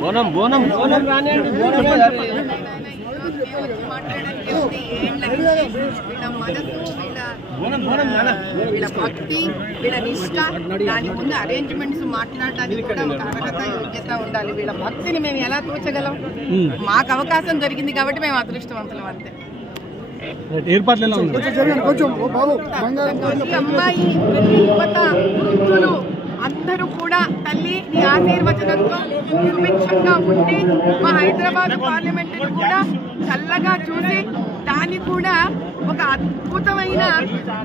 బోనం బోనం బోనం రానియండి. వీళ్ళ భక్తి, వీళ్ళ నిష్ఠ, దాని ముందు అరేంజ్మెంట్స్ మాట్లాడడానికి కూడా ఒక అర్హత, యోగ్యత ఉండాలి. వీళ్ళ భక్తిని మేము ఎలా తోచగలం? మాకు అవకాశం దొరికింది కాబట్టి మేము అదృష్టవంతులం అంతే. అమ్మాయి, యువత, వృద్ధులు అందరూ కూడా తల్లి నీ ఆశీర్వచనంతో సుభిక్షంగా ఉండి మా హైదరాబాద్ పార్లమెంట్ కూడా చల్లగా చూసి దాన్ని కూడా ఒక అద్భుతమైన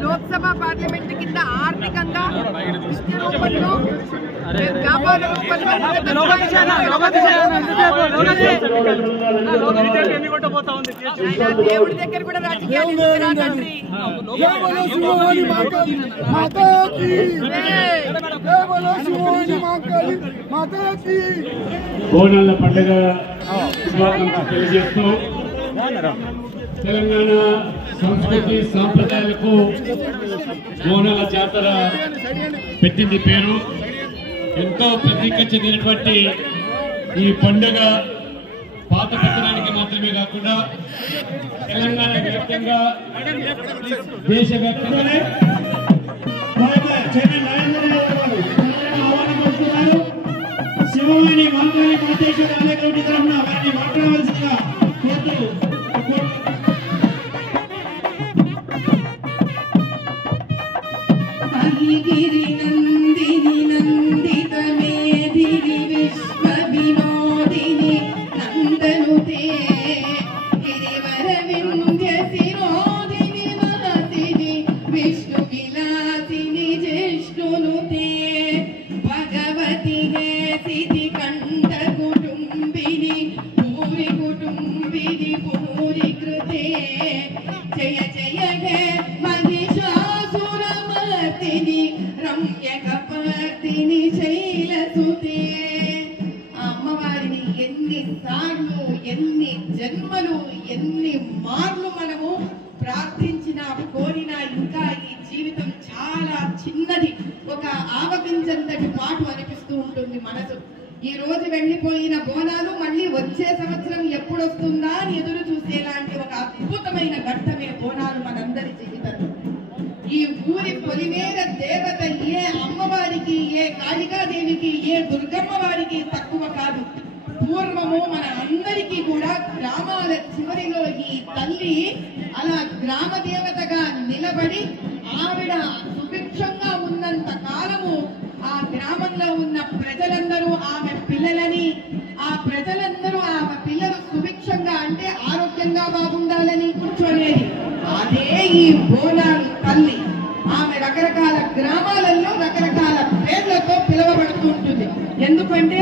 లోక్సభ పార్లమెంట్ కింద ఆర్థికంగా విద్య రూపంలో, వ్యాపార రూపంలో దేవుడి దగ్గర కూడా రాజకీయాలు తండ్రి. బోనాల పండుగ తెలియజేస్తూ తెలంగాణ సంస్కృతి సాంప్రదాయాలకు బోనాల జాతర పెట్టింది పేరు. ఎంతో ప్రతీక చెందినటువంటి ఈ పండుగ పాత పట్టణానికి మాత్రమే కాకుండా తెలంగాణ వ్యాప్తంగా దేశవ్యాప్తంగానే శివవాణి మాంకాళి మాతేశ్వర ఆలయ కమిటీ తరఫున వారిని మాట్లాడవలసిందిగా కోరుతూ అమ్మవారిని ఎన్నిసార్లు, ఎన్ని జన్మలు, ఎన్ని మార్లు మనము ప్రార్థించినా, కోరినా ఇంకా ఈ జీవితం చాలా చిన్నది, ఒక ఆవగింజంతటి పాటు అనిపిస్తూ ఉంటుంది మనసు. ఈ రోజు వెళ్లిపోయిన బోనాలు మళ్ళీ వచ్చే సంవత్సరం ఎప్పుడు వస్తుందా అని ఎదురు చూసేలాంటి ఒక అద్భుతమైన ఘట్టమే బోనాలు మనందరి జీవితంలో. ఈ ఊరి పొలిమేర దేవత ఏ అమ్మవారికి, ఏ కాళికాదేవికి, ఏ దుర్గమ్మ వారికి తక్కువ కాదు. పూర్వము మన అందరికీ కూడా గ్రామాల చివరిలో ఈ తల్లి అలా గ్రామ దేవతగా నిలబడి ఆవిడ సుభిక్షంగా ఉన్నంత కాలము ఆ గ్రామంలో ఉన్న ప్రజలందరూ ఆమె పిల్లలని, ఆ ప్రజలందరూ ఆమె పిల్లలు సుభిక్షంగా అంటే ఆరోగ్యంగా బాగుండాలని కూర్చోనేది. అదే ఈ బోనాలు తల్లి. ఆమె రకరకాల గ్రామాలలో రకరకాల పేర్లతో పిలువబడుతూ ఉంటుంది. ఎందుకంటే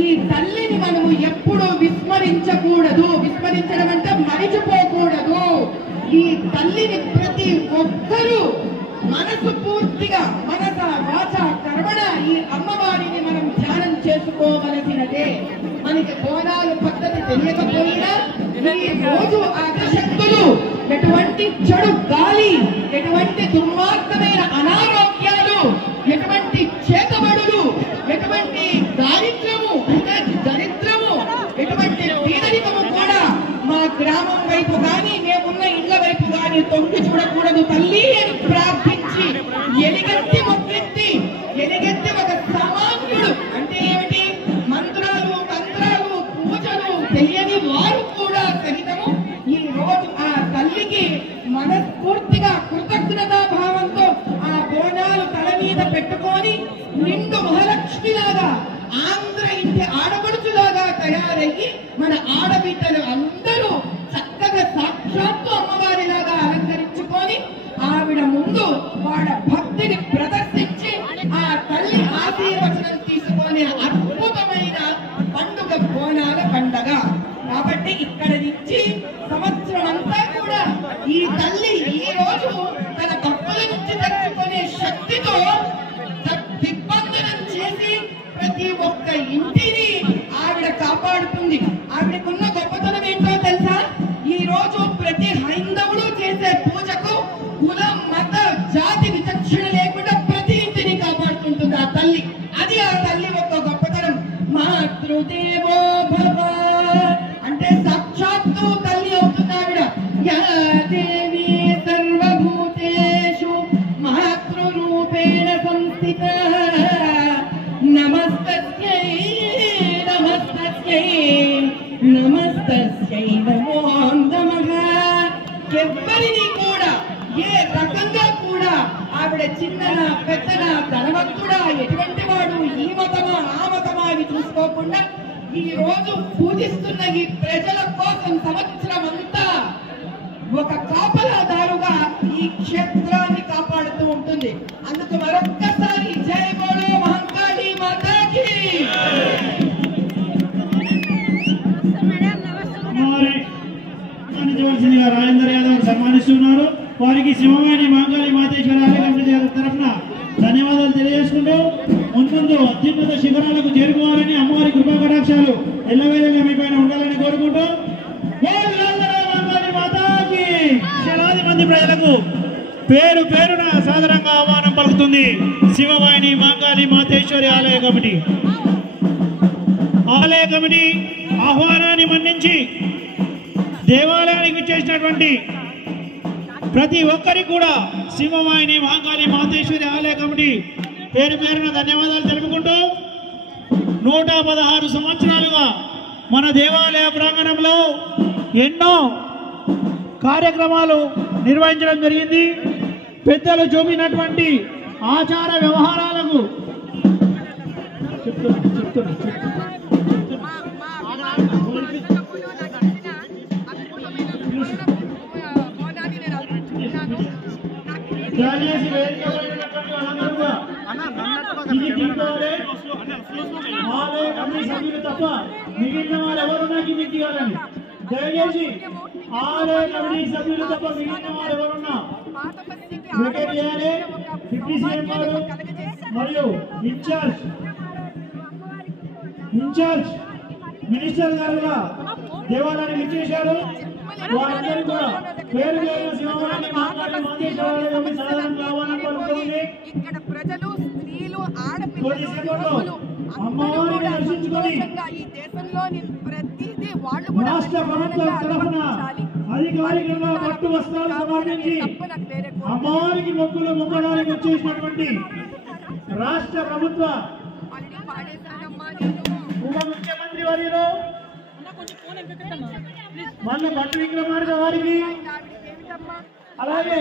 ఈ తల్లిని మనము ఎప్పుడూ విస్మరించకూడదు. విస్మరించడం అంటే మరిచిపోకూడదు. ఈ తల్లిని ప్రతి ఒక్కరూ మనసు పూర్తిగా, మనస వాచ కర్మణ ఈ అమ్మవారిని మనం ధ్యానం చేసుకోవలసినదే. మనకి బోనాలు పద్ధతి తెలియకపోయినా ఈ రోజు ఆ శక్తులు ఎటువంటి చెడు గాలి, ఎటువంటి దుర్మార్గమైన అనారోగ్యాలు, ఎటువంటి చేతబడులు, ఎటువంటి దారిద్రము అంటే దరిద్రము, ఎటువంటి పేదరికము కూడా మా గ్రామం వైపు కానీ, మేమున్న ఇళ్ల వైపు కానీ తొంగి చూడకూడదు తల్లి అని ప్రార్థించి ఎలుగెత్తి మొక్కెత్తి, ఎలుగెత్తి ఒక సామాన్యుడు అంటే ఏమిటి, మంత్రాలు తంత్రాలు పూజలు తెలియని వారు కూడా సహితము ఈ రోజు ఆ తల్లికి మనస్ఫూర్తిగా కృతజ్ఞతా భావంతో ఆ బోనాలు తల మీద పెట్టుకొని నిండు మహాలక్ష్మిలాగా, ఆంధ్ర ఇంటి ఆడపడుచులాగా తయారయ్యి మన ఆడబిడ్డలు అందరూ చక్కగా సాక్షాత్తు అమ్మవారిలాగా అలంకరించుకొని ఆవిడ ముందు వాళ్ళ భక్తిని ప్రదర్శించి ఆ తల్లి ఆశీర్వచనం తీసుకునే అద్భుతమైన పండుగ బోనాల పండగ. కాబట్టి ఇక్కడ నుంచి సంవత్సరం అంతా కూడా ఈ తల్లి ఈ రోజు తన భక్తుల నుంచి తెచ్చుకునే శక్తితో దిగ్బంధనం చేసి ప్రతి ఒక్క ఇంటిని ఆవిడ కాపాడుతుంది. ఆవిడకున్న గొప్పతనం ఏంటో తెలుసా? ఈ రోజు ప్రతి హైందవుడు చేసే పూజకు కుల, మత, జాతి విచక్షణ లేకుండా ప్రతి ఇంటిని वन्दितः नमस्तस्यै नमस्तस्यै नमस्तस्यै नमो नमः ఎవ్వరిని కూడా ఏ రకంగా కూడా ఆవిడ చిన్ననా పెద్దనా ధనవంతుడా ఎటువంటి వాడు ఈ మతమా ఆ మతమా అని చూసుకోకుండా ఈ రోజు పూజిస్తున్న ఈ ప్రజల కోసం సంవత్సరం అంతా ఒక కాపలాదారుగా ఈ క్షేత్రాన్ని కాపాడుతూ ఉంటుంది. అందుకు మరొక్కసారి జై బోలో మహంకాళి మాతాకి. రాజేందర్ యాదవ్ సన్మానిస్తున్నారు. వారికి సింహవాహిని మహంకాళి మాతేశ్వర ఆలయ కమిటీ తరఫున ధన్యవాదాలు తెలియజేసుకుంటూ ముందు అత్యున్నత శిఖరాలకు చేరుకోవాలని అమ్మవారి కృపా కటాక్షాలు ఎల్లవేళలా మీ పైన ఉండాలని కోరుకుంటూ లక్షలాది మంది ప్రజలకు పేరు పేరున సాదరంగా ఆహ్వానం పలుకుతుంది శివవాహిని మహంకాళి మాతేశ్వరి ఆలయ కమిటీ. ఆలయ కమిటీ ఆహ్వానాన్ని మన్నించి దేవాలయానికి విచ్చేసినటువంటి ప్రతి ఒక్కరికి కూడా శివవాహిని మహంకాళి మాతేశ్వరి ఆలయ కమిటీ పేరు పేరున ధన్యవాదాలు తెలుపుకుంటూ 116 సంవత్సరాలుగా మన దేవాలయ ప్రాంగణంలో ఎన్నో కార్యక్రమాలు నిర్వహించడం జరిగింది. పెద్దలు చూపినటువంటి ఆచార వ్యవహారాలకు తప్ప మిగిలిన వాళ్ళు ఎవరున్నా కిందికి దిగాలని దయచేసి ఆలయ కమిటీ సభ్యులు తప్ప మిగిలిన వారు ఎవరున్నా వికెట్ చేయాలి. డిప్యూటీ సీఎం గారు మరియు ఇన్ఛార్జ్ మినిస్టర్ గారుగా దేవాలయాన్ని ఇచ్చేశారు. వారందరూ కూడా పేరు పేరు శివవాహిని మహంకాళి మాతేశ్వరి కమిటీ సాధారణ ఆహ్వానం పలుకుతుంది. ఇక్కడ ప్రజలు స్త్రీలు ఆడపిల్లలు అమ్మవారిని దర్శించుకొని ఈ దేశంలోని ప్రతిదీ వాళ్ళు కూడా రాష్ట్ర ప్రభుత్వం తరఫున అధికారికంగా పట్టు వస్త్రాలు సమర్పించి అమ్మవారికి మొక్కులు మొక్కడానికి వచ్చేసినటువంటి రాష్ట్ర ప్రభుత్వ ఉప ముఖ్యమంత్రి వర్యులు మళ్ళీ భట్టి విక్రమార్క వారికి అలాగే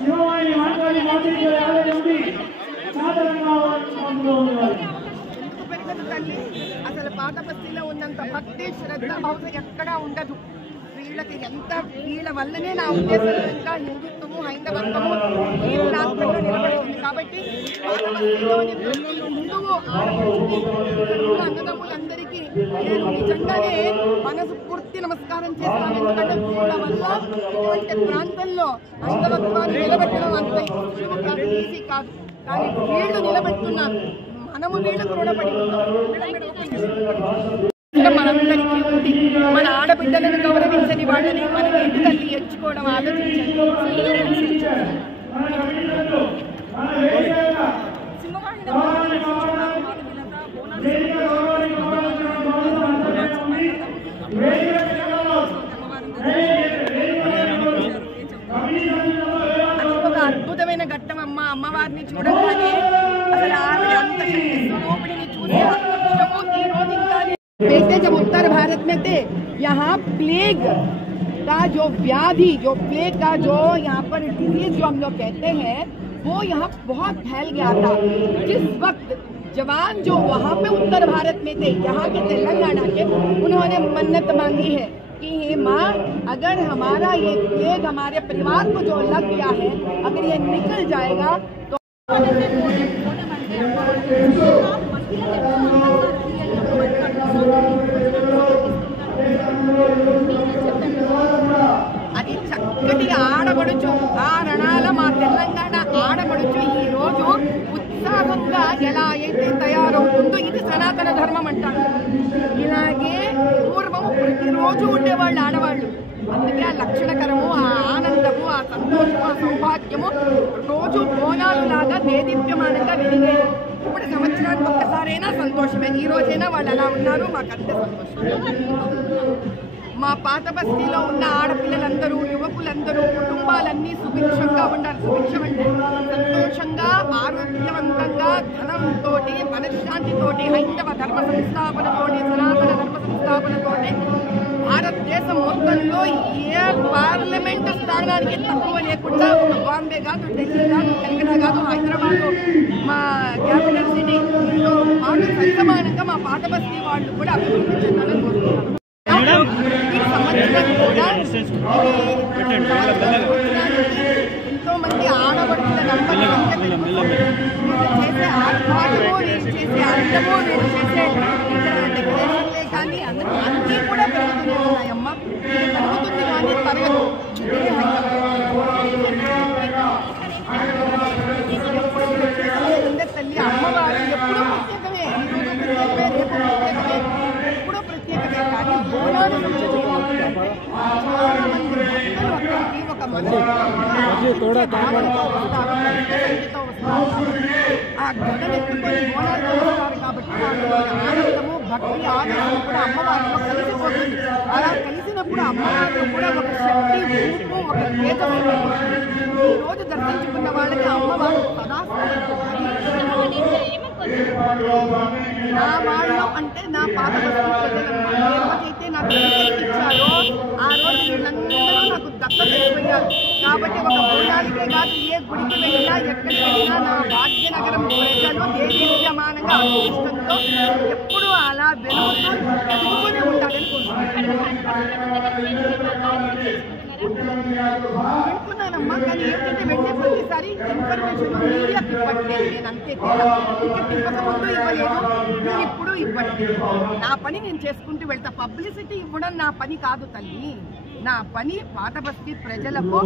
శివవాహిని మహంకాళి మాతేశ్వరి ఆలయం అసలు పాత బస్తీలో ఉన్నంత భక్తి శ్రద్ధ బహుశా ఎక్కడా ఉండదు. వీళ్ళకి ఎంత వీళ్ళ వల్లనే నా ఉద్దేశంలో ఇంకా హిందుత్వము హైందవత్వము ఈ ప్రాంతంలో నిలబడుతుంది. కాబట్టి హిందువు అన్నదమ్ములందరికీ నేను నిజంగానే మనస్ఫూర్తి నమస్కారం చేస్తాను. ఎందుకంటే వీళ్ళ వల్ల ఇటువంటి ప్రాంతంలో హైందవత్వాన్ని నిలబెట్టడం అంత ఈజీ కాదు. కానీ వీళ్ళు నిలబెడుతున్నారు. మనము వీళ్ళకు రుణపడి మనందరికీ ఉంది. మన ఆడబిడ్డలను గౌరవించని వాళ్ళని మన ఇంటి తల్లి ఎంచుకోవడం ఆలోచించండి. అది ఒక అద్భుతమైన ఘట్టం. అమ్మవారిని చూడగానే అసలు ఆవిడ అంత శక్తి స్వరూపిణిని చూసి ఈ రోజు ఇంకా बेटे जब उत्तर भारत में थे यहाँ प्लेग का जो व्याधि प्लेग का जो यहाँ पर डिजीज जो हम लोग कहते हैं वो यहाँ बहुत फैल गया था. जिस वक्त जवान जो वहाँ पे उत्तर भारत में थे यहाँ के तेलंगाना के उन्होंने मन्नत मांगी है कि हे माँ अगर हमारा ये प्लेग हमारे परिवार को जो लग गया है अगर ये निकल जाएगा तो అది చక్కటి ఆడబడుచు ఆ రణాల మా తెలంగాణ ఆడబడుచు ఈ రోజు ఉత్సాహంగా ఎలా అయితే తయారవుతుందో ఇది సనాతన ధర్మం అంటారు. ఇలాగే పూర్వము ప్రతిరోజు ఉండేవాళ్ళు ఆడవాళ్ళు. అందుకే ఆ లక్షణకరము ఆ ఆనందము ఆ సంతోషము ఆ సౌభాగ్యము రోజు బోనాలు లాగా దేదీప్యమానంగా వెలిగేది. ఇప్పుడు సంవత్సరానికి ఒక్కసారైనా సంతోషమే. ఈ రోజైనా వాళ్ళు ఎలా ఉన్నారు మాకంతే సంతోషం. మా పాత బస్తీలో ఉన్న ఆడపిల్లలందరూ, యువకులందరూ, కుటుంబాలన్నీ సుభిక్షంగా ఉండాలి. సుభిక్షం అంటే సంతోషంగా, ఆరోగ్యవంతంగా, ధనంతో, మనశ్శాంతితోటి, హైందవ ధర్మ సంస్థాపనతోటి, సనాతన ధర్మ సంస్థాపనతోటి భారతదేశం మొత్తంలో ఏ పార్లమెంటు స్థానానికి తక్కువ లేకుండా ఒక బాంబే కాదు, ఢిల్లీ కాదు, కలకత్తా కాదు, హైదరాబాద్ మా క్యాపిటల్ సిటీ వాళ్ళు సరిసమానంగా మా పాత బస్తీ వాళ్ళు కూడా అభివృద్ధి చెందాలని కోరుతున్నారు. ఎంతో మంది ఆడబడుతున్న చేసే ఆర్భాటము, నేను చేసే అందము, నేను చేసే డెకరేషన్లే కానీ అన్నీ కూడా పెరుగుతూనే ఉన్నాయమ్మ. ఇది పెరుగుతుంది కానీ తరగదు. తల్లి అమ్మవారు ఎప్పుడూ ప్రత్యేకమే, ఈరోజు ప్రత్యేకమే, రేపు ప్రత్యేకమే, ఎప్పుడూ ప్రత్యేకమే. కానీ బోనాలు సంఖ్యతో ఒక ఆ గొడవెత్తుకొని బోనాలు వస్తారు కాబట్టి ఆనందము, భక్తి, ఆనందము కూడా అమ్మవారిలో కలిసిపోతుంది. అలా కలిసినప్పుడు అమ్మవారిలో కూడా ఒక శక్తి, రూపం, ఒక తేజం ఈ రోజు దర్శించుకున్న వాళ్ళకి అమ్మవారు సదా నా వాళ్ళు అంటే నా పాత బస్తీ ప్రజలు ఏ రోజైతే నాకు ఇచ్చారో ఆ రోజు వీళ్ళందరూ నాకు దక్కలేకపోయారు. కాబట్టి ఒక బోనాలకే కాదు, ఏ గుడికి వెళ్ళినా, ఎక్కడికి వెళ్ళినా నా భాగ్యనగరం ప్రజలు దేశీయమానంగా అదృష్టంతో ఎప్పుడూ అలా వెలుగుతూ ఎదుగుతూనే ఉండాలని వింటున్నానమ్మా. కానీ ఏంటంటే వెళ్ళే ప్రతిసారి ఇన్ఫర్మేషన్ మీడియాకి ఇవ్వట్లేదు. నేను అంతే తేడా. టికెట్ ఇవ్వకముందు ఇవ్వలేదు, నేను ఇప్పుడు ఇవ్వట్లేదు. నా పని నేను చేసుకుంటూ వెళ్తా. పబ్లిసిటీ ఇవ్వడం నా పని కాదు తల్లి. నా పని పాత బస్తీ ప్రజలకు,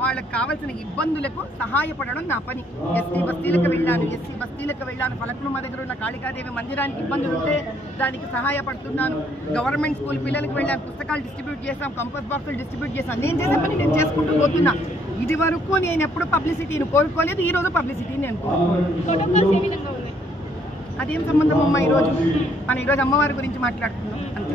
వాళ్ళకి కావాల్సిన ఇబ్బందులకు సహాయపడడం నా పని. ఎస్సీ బస్తీలకు వెళ్ళాను. ఫలక్ను మా దగ్గర ఉన్న కాళికాదేవి మందిరానికి ఇబ్బందులు ఉంటే దానికి సహాయపడుతున్నాను. గవర్నమెంట్ స్కూల్ పిల్లలకు వెళ్ళాను, పుస్తకాలు డిస్ట్రిబ్యూట్ చేశాం, కంపోస్ట్ బాక్సులు డిస్ట్రిబ్యూట్ చేశాను. నేను చేసే పని నేను చేసుకుంటూ పోతున్నా. ఇది వరకు నేను ఎప్పుడు పబ్లిసిటీని కోరుకోలేదు, ఈ రోజు పబ్లిసిటీని నేను కోరుకోలేదు. అదేం సంబంధం అమ్మ? మనం ఈరోజు అమ్మవారి గురించి మాట్లాడుతున్నాం అంతే.